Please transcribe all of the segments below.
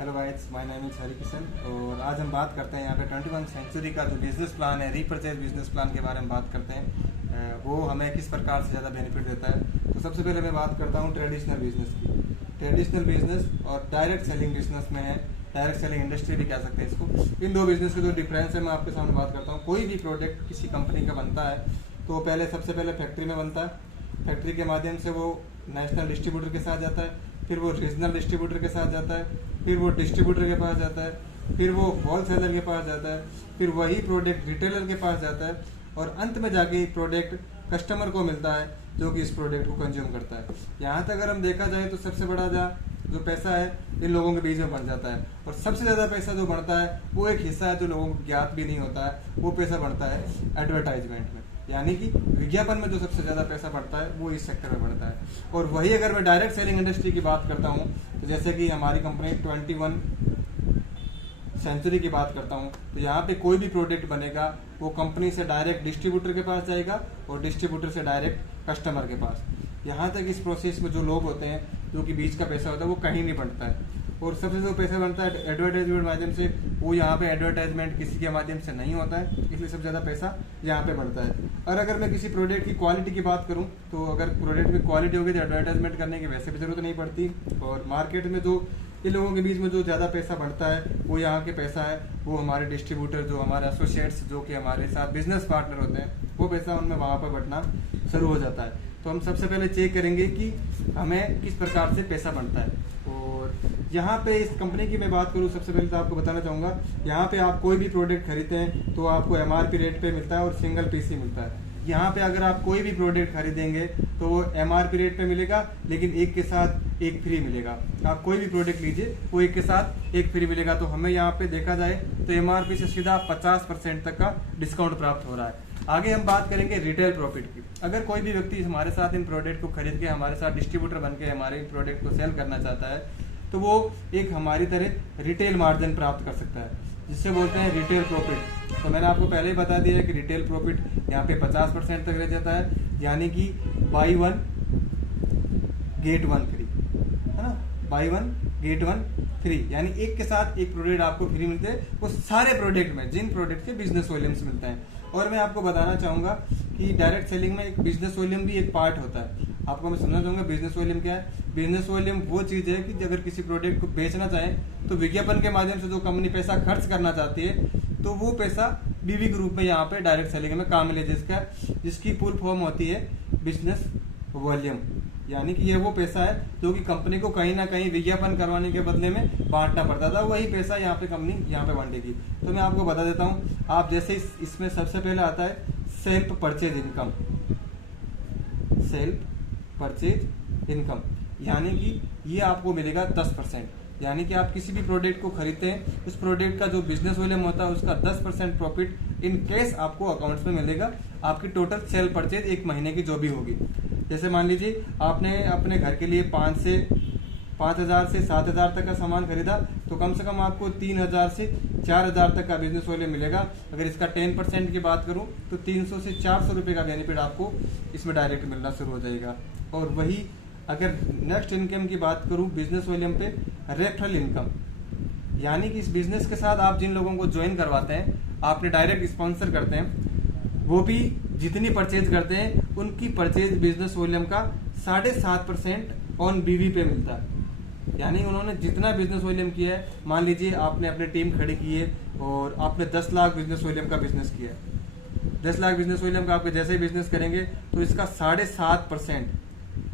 Hello guys, my name is Hari Kishan और आज हम बात करते हैं यहाँ पे 21 सेंचुरी का जो बिजनेस प्लान है, रीपरचेज बिजनेस प्लान के बारे में बात करते हैं। वो हमें किस प्रकार से ज़्यादा बेनिफिट देता है। तो सबसे पहले मैं बात करता हूँ ट्रेडिशनल बिजनेस की। ट्रेडिशनल बिजनेस और डायरेक्ट सेलिंग बिजनेस में है, डायरेक्ट सेलिंग इंडस्ट्री भी कह सकते हैं इसको। इन दो बिजनेस के जो डिफरेंस है मैं आपके सामने बात करता हूँ। कोई भी प्रोडक्ट किसी कंपनी का बनता है तो पहले सबसे पहले फैक्ट्री में बनता है। फैक्ट्री के माध्यम से वो नेशनल डिस्ट्रीब्यूटर के साथ जाता है, फिर वो रीजनल डिस्ट्रीब्यूटर के साथ जाता है, फिर वो डिस्ट्रीब्यूटर के पास जाता है, फिर वो होलसेलर के पास जाता है, फिर वही प्रोडक्ट रिटेलर के पास जाता है और अंत में जाके प्रोडक्ट कस्टमर को मिलता है जो कि इस प्रोडक्ट को कंज्यूम करता है। यहाँ तक अगर हम देखा जाए तो सबसे बड़ा जो पैसा है इन लोगों के बीच में बन जाता है और सबसे ज़्यादा पैसा जो बढ़ता है वो एक हिस्सा है जो लोगों को ज्ञात भी नहीं होता है। वो पैसा बढ़ता है एडवर्टाइजमेंट में, यानी कि विज्ञापन में जो सबसे ज़्यादा पैसा बढ़ता है वो इस सेक्टर में बढ़ता है। और वही अगर मैं डायरेक्ट सेलिंग इंडस्ट्री की बात करता हूँ तो जैसे कि हमारी कंपनी 21 सेंचुरी की बात करता हूँ तो यहाँ पे कोई भी प्रोडक्ट बनेगा वो कंपनी से डायरेक्ट डिस्ट्रीब्यूटर के पास जाएगा और डिस्ट्रीब्यूटर से डायरेक्ट कस्टमर के पास। यहाँ तक इस प्रोसेस में जो लोग होते हैं जो कि बीच का पैसा होता है वो कहीं नहीं बढ़ता है। और सबसे जो पैसा बनता है एडवर्टाइजमेंट माध्यम से, वो यहाँ पे एडवर्टाइजमेंट किसी के माध्यम से नहीं होता है, इसलिए सबसे ज़्यादा पैसा यहाँ पे बढ़ता है। और अगर मैं किसी प्रोडक्ट की क्वालिटी की बात करूँ तो अगर प्रोडक्ट में क्वालिटी होगी तो एडवर्टाइजमेंट करने की वैसे भी ज़रूरत नहीं पड़ती। और मार्केट में जो इन लोगों के बीच में जो ज़्यादा पैसा बढ़ता है वो यहाँ के पैसा है वो हमारे डिस्ट्रीब्यूटर, जो हमारे एसोसिएट्स, जो कि हमारे साथ बिजनेस पार्टनर होते हैं, वो पैसा उनमें वहाँ पर बढ़ना शुरू हो जाता है। तो हम सबसे पहले चेक करेंगे कि हमें किस प्रकार से पैसा बनता है। और यहाँ पे इस कंपनी की मैं बात करूँ, सबसे पहले तो आपको बताना चाहूँगा, यहाँ पे आप कोई भी प्रोडक्ट खरीदते हैं तो आपको MRP रेट पे मिलता है और सिंगल पीस ही मिलता है। यहाँ पे अगर आप कोई भी प्रोडक्ट खरीदेंगे तो वो MRP रेट पे मिलेगा, लेकिन एक के साथ एक फ्री मिलेगा। आप कोई भी प्रोडक्ट लीजिए वो एक के साथ एक फ्री मिलेगा। तो हमें यहाँ पे देखा जाए तो MRP से सीधा 50% तक का डिस्काउंट प्राप्त हो रहा है। आगे हम बात करेंगे रिटेल प्रॉफिट की। अगर कोई भी व्यक्ति हमारे साथ इन प्रोडक्ट को खरीद के हमारे साथ डिस्ट्रीब्यूटर बन के हमारे इन प्रोडक्ट को सेल करना चाहता है तो वो एक हमारी तरह रिटेल मार्जिन प्राप्त कर सकता है, जिससे बोलते हैं रिटेल प्रॉफिट। तो मैंने आपको पहले ही बता दिया है कि रिटेल प्रॉफिट यहाँ पे 50% तक रह जाता है, यानी कि by one get one free, है ना। By one get one free, यानी एक के साथ एक प्रोडक्ट आपको फ्री मिलते हैं वो सारे प्रोडक्ट में जिन प्रोडक्ट के बिजनेस वॉल्यूम्स मिलते हैं। और मैं आपको बताना चाहूंगा कि डायरेक्ट सेलिंग में एक बिजनेस वॉल्यूम भी एक पार्ट होता है। आपको मैं समझना चाहूंगा बिजनेस वॉल्यूम क्या है। बिजनेस वॉल्यूम वो चीज है कि अगर किसी प्रोडक्ट को बेचना चाहें तो विज्ञापन के माध्यम से जो कंपनी पैसा खर्च करना चाहती है तो वो पैसा BV ग्रुप में यहाँ पे डायरेक्ट सेलिंग में काम मिले, जिसकी फुल फॉर्म होती है बिजनेस वॉल्यूम। यानी कि ये वो पैसा है जो कि कंपनी को कहीं ना कहीं विज्ञापन करवाने के बदले में बांटना पड़ता था, वही पैसा यहाँ पे कंपनी यहाँ पे बांटेगी। तो मैं आपको बता देता हूँ, आप जैसे इसमें सबसे पहले आता है self purchase income. Self purchase income यानी कि ये आपको मिलेगा 10%। यानी कि आप किसी भी प्रोडक्ट को खरीदते हैं, उस प्रोडक्ट का जो बिजनेस वॉल्यूम होता है उसका 10% प्रॉफिट इन केस आपको अकाउंट्स में मिलेगा। आपकी टोटल सेल परचेज एक महीने की जो भी होगी, जैसे मान लीजिए आपने अपने घर के लिए 5,000 से 7,000 तक का सामान खरीदा तो कम से कम आपको 3,000 से 4,000 तक का बिजनेस वॉल्यूम मिलेगा। अगर इसका 10% की बात करूं तो 300 से 400 रुपये का बेनिफिट आपको इसमें डायरेक्ट मिलना शुरू हो जाएगा। और वही अगर नेक्स्ट इनकम की बात करूं बिजनेस वॉल्यूम पे, रेफरल इनकम, यानी कि इस बिजनेस के साथ आप जिन लोगों को ज्वाइन करवाते हैं, आपने डायरेक्ट स्पॉन्सर करते हैं, वो भी जितनी परचेज करते हैं उनकी परचेज बिजनेस वॉल्यूम का 7.5% ऑन BV पे मिलता है। यानी उन्होंने जितना बिजनेस वॉल्यूम किया है, मान लीजिए आपने अपनी टीम खड़ी की है और आपने 10 लाख बिजनेस वॉल्यूम का बिजनेस किया है। 10 लाख बिजनेस वॉल्यूम का आपके जैसे ही बिजनेस करेंगे तो इसका 7.5%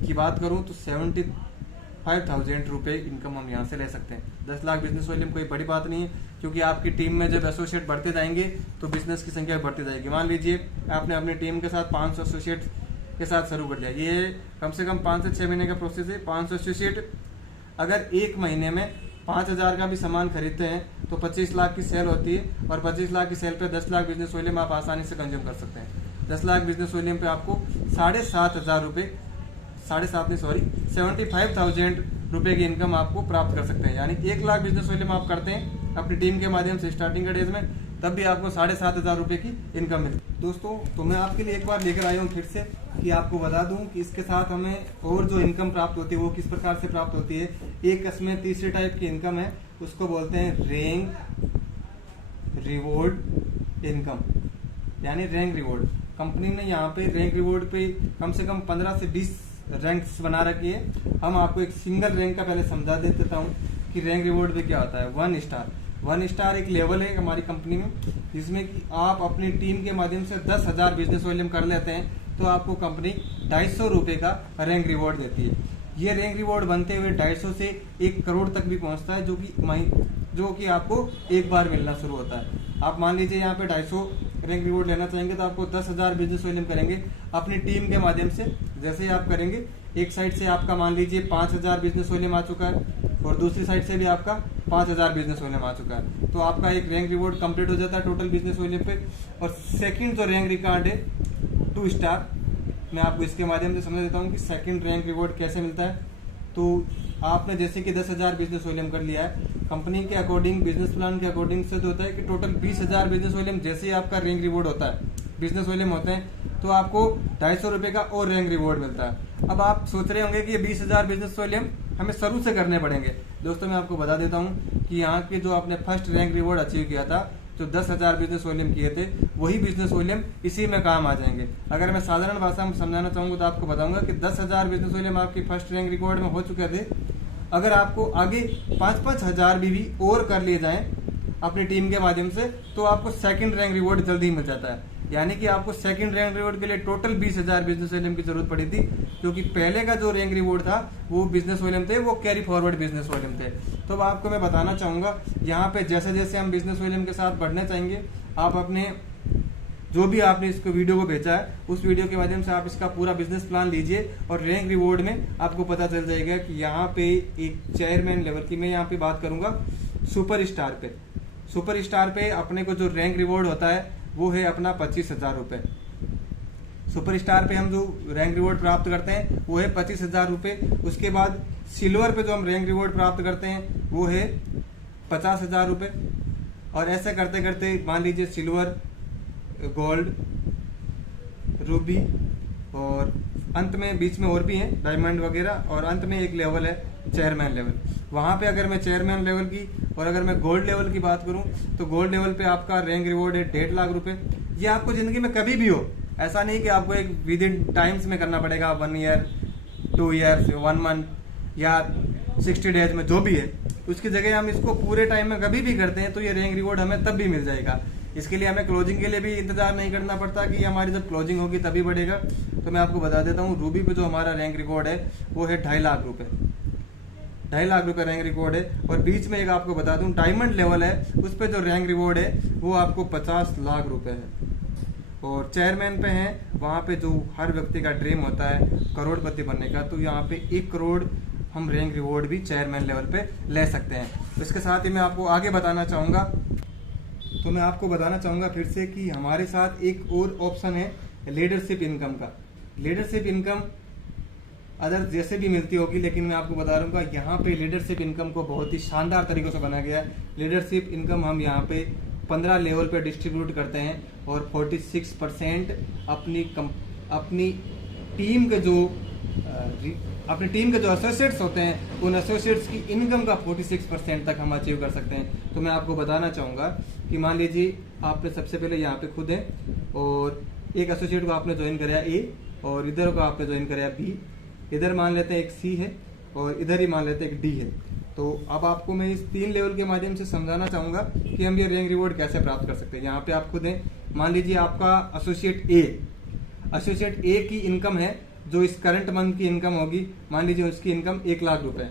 की बात करूं तो 75,000 रुपये इनकम हम यहाँ से ले सकते हैं। 10 लाख बिजनेस वॉल्यूम कोई बड़ी बात नहीं है, क्योंकि आपकी टीम में जब एसोसिएट बढ़ते जाएंगे तो बिजनेस की संख्या बढ़ती जाएगी। मान लीजिए आपने अपनी टीम के साथ 500 एसोसिएट के साथ शुरू कर दिया, ये कम से कम 5 से 6 महीने का प्रोसेस है। 500 एसोसिएट अगर एक महीने में 5,000 का भी सामान खरीदते हैं तो 25 लाख की सेल होती है और 25 लाख की सेल पे 10 लाख बिजनेस वॉल्यूम आप आसानी से कंज्यूम कर सकते हैं। 10 लाख बिजनेस वॉल्यूम पे आपको 7,500 रुपये 75,000 रुपये की इनकम आपको प्राप्त कर सकते हैं। यानी 1 लाख बिजनेस वॉल्यूम आप करते हैं अपनी टीम के माध्यम से स्टार्टिंग के डेज में, तब भी आपको 7,500 रुपये की इनकम मिलती है। दोस्तों, तो मैं आपके लिए एक बार लेकर आया हूँ फिर से कि आपको बता दूं कि इसके साथ हमें और जो इनकम प्राप्त होती है वो किस प्रकार से प्राप्त होती है। एक इसमें तीसरी टाइप की इनकम है, उसको बोलते हैं रैंक रिवॉर्ड इनकम, यानी रैंक रिवॉर्ड। कंपनी ने यहाँ पे रैंक रिवॉर्ड पे कम से कम 15 से 20 रैंक्स बना रखी है। हम आपको एक सिंगल रैंक का पहले समझा देता हूँ कि रैंक रिवॉर्ड पे क्या होता है। 1 स्टार, 1 स्टार एक लेवल है हमारी कंपनी में, जिसमें कि आप अपनी टीम के माध्यम से 10,000 बिजनेस वॉल्यूम कर लेते हैं तो आपको कंपनी 250 रुपये का रैंक रिवॉर्ड देती है। ये रैंक रिवॉर्ड बनते हुए 250 से 1 करोड़ तक भी पहुंचता है, जो कि आपको एक बार मिलना शुरू होता है। आप मान लीजिए यहाँ पे 250 रैंक रिवॉर्ड लेना चाहेंगे तो आपको 10,000 बिजनेस वॉल्यूम करेंगे अपनी टीम के माध्यम से। जैसे ही आप करेंगे, एक साइड से आपका मान लीजिए 5,000 बिजनेस वॉल्यूम आ चुका है और दूसरी साइड से भी आपका 5,000 बिजनेस वॉल्यूम आ चुका है, तो आपका एक रैंक रिवॉर्ड कंप्लीट हो जाता है टोटल बिजनेस वॉल्यूम पे। और सेकंड जो रैंक रिकॉर्ड है 2 स्टार, मैं आपको इसके माध्यम से समझ देता हूँ कि सेकंड रैंक रिवॉर्ड कैसे मिलता है। तो आपने जैसे कि 10,000 बिजनेस वॉल्यूम कर लिया है, कंपनी के अकॉर्डिंग, बिजनेस प्लान के अकॉर्डिंग से तो होता है कि टोटल 20,000 बिजनेस वॉल्यूम जैसे ही आपका रैंक रिवॉर्ड होता है, बिजनेस वॉल्यूम होते हैं, तो आपको 250 रुपये का और रैंक रिवॉर्ड मिलता है। अब आप सोच रहे होंगे कि ये 20,000 बिजनेस वॉल्यूम हमें शुरू से करने पड़ेंगे। दोस्तों मैं आपको बता देता हूँ कि यहाँ के जो आपने फर्स्ट रैंक रिवॉर्ड अचीव किया था, जो 10,000 बिजनेस वॉल्यूम किए थे, वही बिजनेस वॉल्यूम इसी में काम आ जाएंगे। अगर मैं साधारण भाषा में समझाना चाहूंगा तो आपको बताऊंगा कि 10,000 बिजनेस वॉल्यूम आपकी फर्स्ट रैंक रिकॉर्ड में हो चुके थे। अगर आपको आगे 5-5 हजार भी और कर लिए जाएं अपनी टीम के माध्यम से, तो आपको सेकंड रैंक रिवॉर्ड जल्दी ही मिल जाता है। यानी कि आपको सेकंड रैंक रिवॉर्ड के लिए टोटल 20,000 बिजनेस वॉल्यूम की जरूरत पड़ी थी, क्योंकि पहले का जो रैंक रिवॉर्ड था वो बिजनेस वॉल्यूम थे, वो कैरी फॉरवर्ड बिजनेस वॉल्यूम थे। तो अब आपको मैं बताना चाहूंगा, यहाँ पे जैसे जैसे हम बिजनेस वॉल्यूम के साथ बढ़ने चाहेंगे, आप अपने जो भी आपने इसको वीडियो को भेजा है, उस वीडियो के माध्यम से आप इसका पूरा बिजनेस प्लान लीजिए और रैंक रिवॉर्ड में आपको पता चल जाएगा कि यहाँ पे एक चेयरमैन लेवल की, मैं यहाँ पे बात करूंगा सुपर स्टार पे। सुपर स्टार पे अपने को जो रैंक रिवॉर्ड होता है वो है अपना 25,000 रुपये। सुपर स्टार पे हम जो रैंक रिवॉर्ड प्राप्त करते हैं वो है 25,000 रुपये। उसके बाद सिल्वर पे जो हम रैंक रिवॉर्ड प्राप्त करते हैं वो है 50,000 रुपये। और ऐसे करते करते मान लीजिए सिल्वर, गोल्ड, रूबी और अंत में बीच में और भी है डायमंड वगैरह, और अंत में एक लेवल है चेयरमैन लेवल। वहां पे अगर मैं चेयरमैन लेवल की और अगर मैं गोल्ड लेवल की बात करूं तो गोल्ड लेवल पे आपका रैंक रिवॉर्ड है 1.5 लाख रुपए। ये आपको जिंदगी में कभी भी हो, ऐसा नहीं कि आपको एक विद इन टाइम्स में करना पड़ेगा, 1 ईयर, 2 ईयर, 1 मंथ या 60 डेज में, जो भी है। उसकी जगह हम इसको पूरे टाइम में कभी भी करते हैं तो ये रैंक रिवॉर्ड हमें तब भी मिल जाएगा। इसके लिए हमें क्लोजिंग के लिए भी इंतजार नहीं करना पड़ता कि हमारी जब क्लोजिंग होगी तभी बढ़ेगा। तो मैं आपको बता देता हूँ, रूबी पे जो हमारा रैंक रिकॉर्ड है वो है 2.5 लाख रुपए। 2.5 लाख रुपए रैंक रिकॉर्ड है। और बीच में एक आपको बता दूं डायमंड लेवल है, उस पे जो रैंक रिवॉर्ड है वो आपको 50 लाख रुपए है। और चेयरमैन पे है, वहां पे जो हर व्यक्ति का ड्रीम होता है करोड़पति बनने का, तो यहाँ पे 1 करोड़ हम रैंक रिवॉर्ड भी चेयरमैन लेवल पे ले सकते हैं। तो इसके साथ ही मैं आपको आगे बताना चाहूंगा, तो मैं आपको बताना चाहूंगा फिर से कि हमारे साथ एक और ऑप्शन है लीडरशिप इनकम का। लीडरशिप इनकम अदर जैसे भी मिलती होगी, लेकिन मैं आपको बता दूंगा यहाँ पे लीडरशिप इनकम को बहुत ही शानदार तरीके से बनाया गया है। लीडरशिप इनकम हम यहाँ पे 15 लेवल पे डिस्ट्रीब्यूट करते हैं और 46% अपनी टीम के जो एसोसिएट्स होते हैं, उन एसोसिएट्स की इनकम का 46% तक हम अचीव कर सकते हैं। तो मैं आपको बताना चाहूंगा कि मान लीजिए आपने सबसे पहले यहाँ पे खुद है और एक एसोसिएट को आपने ज्वाइन कराया ए, और इधर को आपने ज्वाइन कराया बी, इधर मान लेते हैं एक सी है और इधर ही मान लेते हैं एक डी है। तो अब आपको मैं इस 3 लेवल के माध्यम से समझाना चाहूंगा कि हम ये रैंक रिवॉर्ड कैसे प्राप्त कर सकते हैं। यहाँ पे आप खुद हैं, मान लीजिए आपका एसोसिएट ए की इनकम है, जो इस करंट मंथ की इनकम होगी, मान लीजिए उसकी इनकम 1 लाख रुपए है।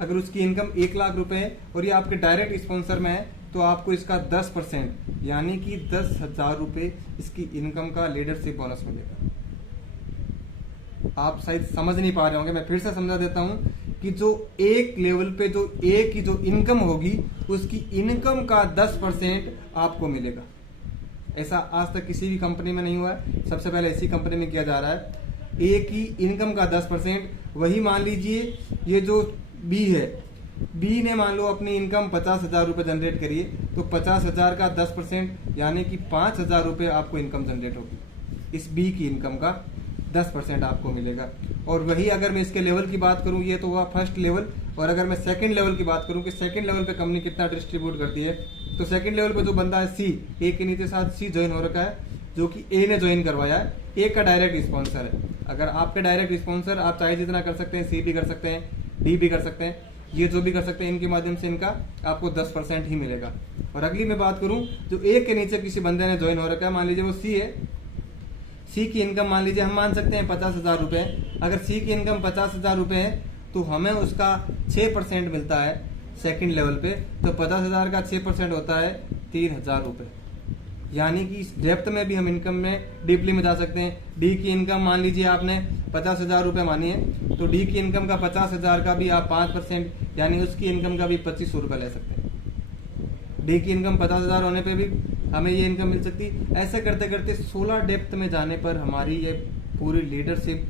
अगर उसकी इनकम 1 लाख रुपए है और ये आपके डायरेक्ट स्पॉन्सर में है, तो आपको इसका 10% यानी कि 10,000 रुपए इसकी इनकम का लीडरशिप बोनस मिलेगा। आप शायद समझ नहीं पा रहे होंगे, मैं फिर से समझा देता हूं कि जो एक लेवल पे जो ए की जो इनकम होगी, उसकी इनकम का 10% आपको मिलेगा। ऐसा आज तक किसी भी कंपनी में नहीं हुआ है, सबसे पहले इसी कंपनी में किया जा रहा है। ए की इनकम का 10%, वही मान लीजिए ये जो बी है, बी ने मान लो अपनी इनकम 50,000 रुपए जनरेट करिए, तो 50,000 का 10% यानी कि 5,000 रुपए आपको इनकम जनरेट होगी। इस बी की इनकम का 10% आपको मिलेगा। और वही अगर मैं इसके लेवल की बात करूं, ये तो हुआ फर्स्ट लेवल, और अगर मैं सेकंड लेवल की बात करूं कि सेकंड लेवल पे कंपनी कितना डिस्ट्रीब्यूट करती है, तो सेकंड लेवल पे जो बंदा है सी, ए के नीचे साथ सी ज्वाइन हो रखा है, जो कि ए ने ज्वाइन करवाया है, ए का डायरेक्ट स्पॉन्सर है। अगर आपके डायरेक्ट स्पॉन्सर आप चाहे जितना कर सकते हैं, सी भी कर सकते हैं, डी भी कर सकते हैं, ये जो भी कर सकते हैं, इनके माध्यम से इनका आपको 10% ही मिलेगा। और अगली मैं बात करूं, जो ए के नीचे किसी बंदे ने ज्वाइन हो रखा है, मान लीजिए वो सी है, सी की इनकम मान लीजिए हम मान सकते हैं 50,000 रुपए। अगर सी की इनकम 50,000 रुपए है तो हमें उसका 6% मिलता है सेकंड लेवल पे, तो 50,000 का 6% होता है 3,000 रुपए। यानी कि इस डेप्थ में भी हम इनकम में डीपली में जा सकते हैं। डी की इनकम मान लीजिए आपने 50,000 रुपए मानी है, तो डी की इनकम का 50,000 का भी आप 5% यानी उसकी इनकम का भी 2500 रुपए ले सकते हैं। डी की इनकम 50,000 होने पे भी हमें ये इनकम मिल सकती है। ऐसे करते करते 16 डेप्थ में जाने पर हमारी ये पूरी लीडरशिप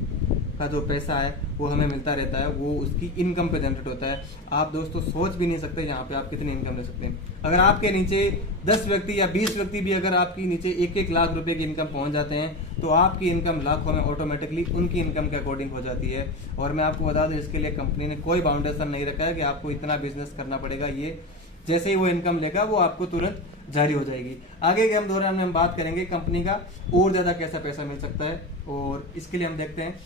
का जो पैसा है वो हमें मिलता रहता है, वो उसकी इनकम पे जनरेट होता है। आप दोस्तों सोच भी नहीं सकते यहाँ पे आप कितनी इनकम ले सकते हैं। अगर आपके नीचे 10 व्यक्ति या 20 व्यक्ति भी अगर आपकी नीचे 1-1 लाख रुपए की इनकम पहुंच जाते हैं, तो आपकी इनकम लाखों में ऑटोमेटिकली उनकी इनकम के अकॉर्डिंग हो जाती है। और मैं आपको बता दूं, इसके लिए कंपनी ने कोई बाउंडेशन नहीं रखा है कि आपको इतना बिजनेस करना पड़ेगा। ये जैसे ही वो इनकम लेगा वो आपको तुरंत जारी हो जाएगी। आगे के हम दौरान में हम बात करेंगे कंपनी का और ज्यादा कैसा पैसा मिल सकता है, और इसके लिए हम देखते हैं।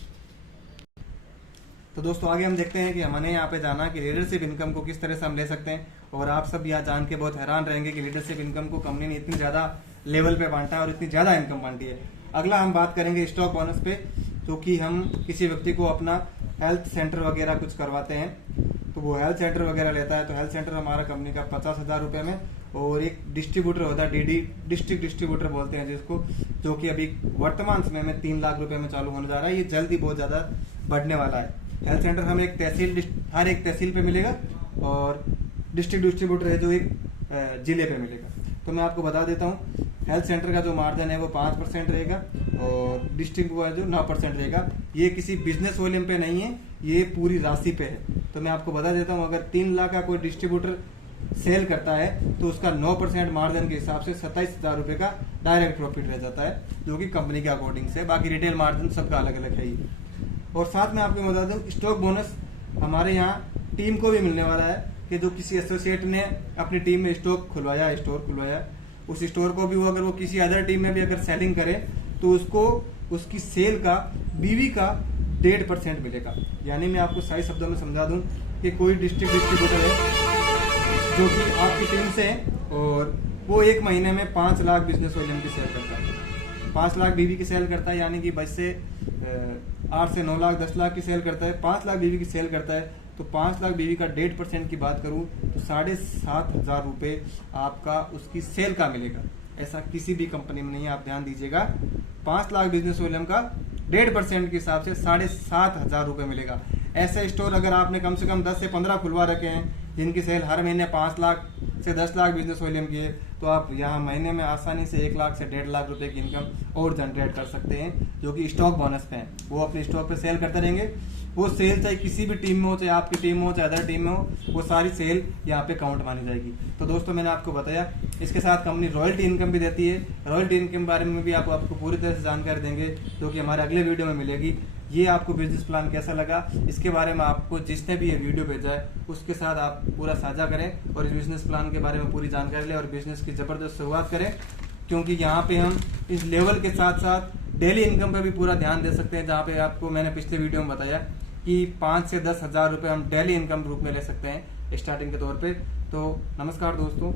तो दोस्तों आगे हम देखते हैं कि हमने यहाँ पे जाना कि लीडरशिप इनकम को किस तरह से हम ले सकते हैं। और आप सब यहाँ जान के बहुत हैरान रहेंगे कि लीडरशिप इनकम को कंपनी ने इतनी ज्यादा लेवल पे बांटा है और इतनी ज्यादा इनकम बांटी है। अगला हम बात करेंगे स्टॉक बोनस पे, जो कि हम किसी व्यक्ति को अपना हेल्थ सेंटर वगैरह कुछ करवाते हैं तो वो हेल्थ सेंटर वगैरह लेता है। तो हेल्थ सेंटर हमारा कंपनी का 50,000 रुपए में, और एक डिस्ट्रीब्यूटर होता है डीडी, डिस्ट्रिक्ट डिस्ट्रीब्यूटर बोलते हैं जिसको, जो कि अभी वर्तमान समय में 3 लाख रुपए में चालू होने जा रहा है। ये जल्दी बहुत ज्यादा बढ़ने वाला है। हेल्थ सेंटर हमें एक तहसील, हर एक तहसील पे मिलेगा, और डिस्ट्रिक्ट डिस्ट्रीब्यूटर है जो एक जिले पे मिलेगा। तो मैं आपको बता देता हूँ, हेल्थ सेंटर का जो मार्जिन है वो 5% रहेगा, और डिस्ट्रिक्ट का जो 9% रहेगा। ये किसी बिजनेस वॉल्यूम पे नहीं है, ये पूरी राशि पे है। तो मैं आपको बता देता हूँ, अगर 3 लाख का कोई डिस्ट्रीब्यूटर सेल करता है तो उसका 9% मार्जिन के हिसाब से 27,000 रुपए का डायरेक्ट प्रॉफिट रह जाता है, जो कि कंपनी के अकॉर्डिंग से। बाकी रिटेल मार्जिन सबका अलग अलग है ही। और साथ में आपको बता दूं, स्टॉक बोनस हमारे यहाँ टीम को भी मिलने वाला है कि जो किसी एसोसिएट ने अपनी टीम में स्टोर खुलवाया, उस स्टोर को भी वो अगर वो किसी अदर टीम में भी अगर सेलिंग करे तो उसको उसकी सेल का बीवी का 1.5% मिलेगा। यानी मैं आपको सही शब्दों में समझा दूं कि कोई डिस्ट्रिक्ट डिस्ट्रीब्यूटर है जो कि आपकी टीम से है, और वो 1 महीने में 5 लाख बिजनेस वॉल्यूम की सेल करता है, 5 लाख बीवी की सेल करता है, यानी कि बस से 8 से 9 लाख 10 लाख की सेल करता है, 5 लाख बीवी की सेल करता है। तो 5 लाख बीवी का 1.5% की बात करूं तो 7,500 रुपए आपका उसकी सेल का मिलेगा। ऐसा किसी भी कंपनी में नहीं है, आप ध्यान दीजिएगा। 5 लाख बिजनेस वॉल्यूम का 1.5% के हिसाब से 7,500 रुपए मिलेगा। ऐसे स्टोर अगर आपने कम से कम 10 से 15 खुलवा रखे हैं जिनकी सेल हर महीने 5 लाख से 10 लाख बिजनेस वॉल्यूम की है, तो आप यहाँ महीने में आसानी से 1 लाख से 1.5 लाख रुपए की इनकम और जनरेट कर सकते हैं, जो कि स्टॉक बोनस पे है। वो अपने स्टॉक पे सेल करते रहेंगे। वो सेल चाहे किसी भी टीम में हो, चाहे आपकी टीम में हो, चाहे अदर टीम में हो, वो सारी सेल यहाँ पे काउंट मानी जाएगी। तो दोस्तों मैंने आपको बताया, इसके साथ कंपनी रॉयल्टी इनकम भी देती है। रॉयल्टी इनकम के बारे में भी आपको पूरी तरह से जानकारी देंगे, जो कि हमारे अगले वीडियो में मिलेगी। ये आपको बिजनेस प्लान कैसा लगा, इसके बारे में आपको जिसने भी ये वीडियो भेजा है उसके साथ आप पूरा साझा करें और इस बिजनेस प्लान के बारे में पूरी जानकारी लें और बिजनेस की जबरदस्त शुरुआत करें। क्योंकि यहाँ पे हम इस लेवल के साथ साथ डेली इनकम पे भी पूरा ध्यान दे सकते हैं, जहाँ पे आपको मैंने पिछले वीडियो में बताया कि 5 से 10 हजार रुपए हम डेली इनकम रूप में ले सकते हैं स्टार्टिंग के तौर पे। तो नमस्कार दोस्तों।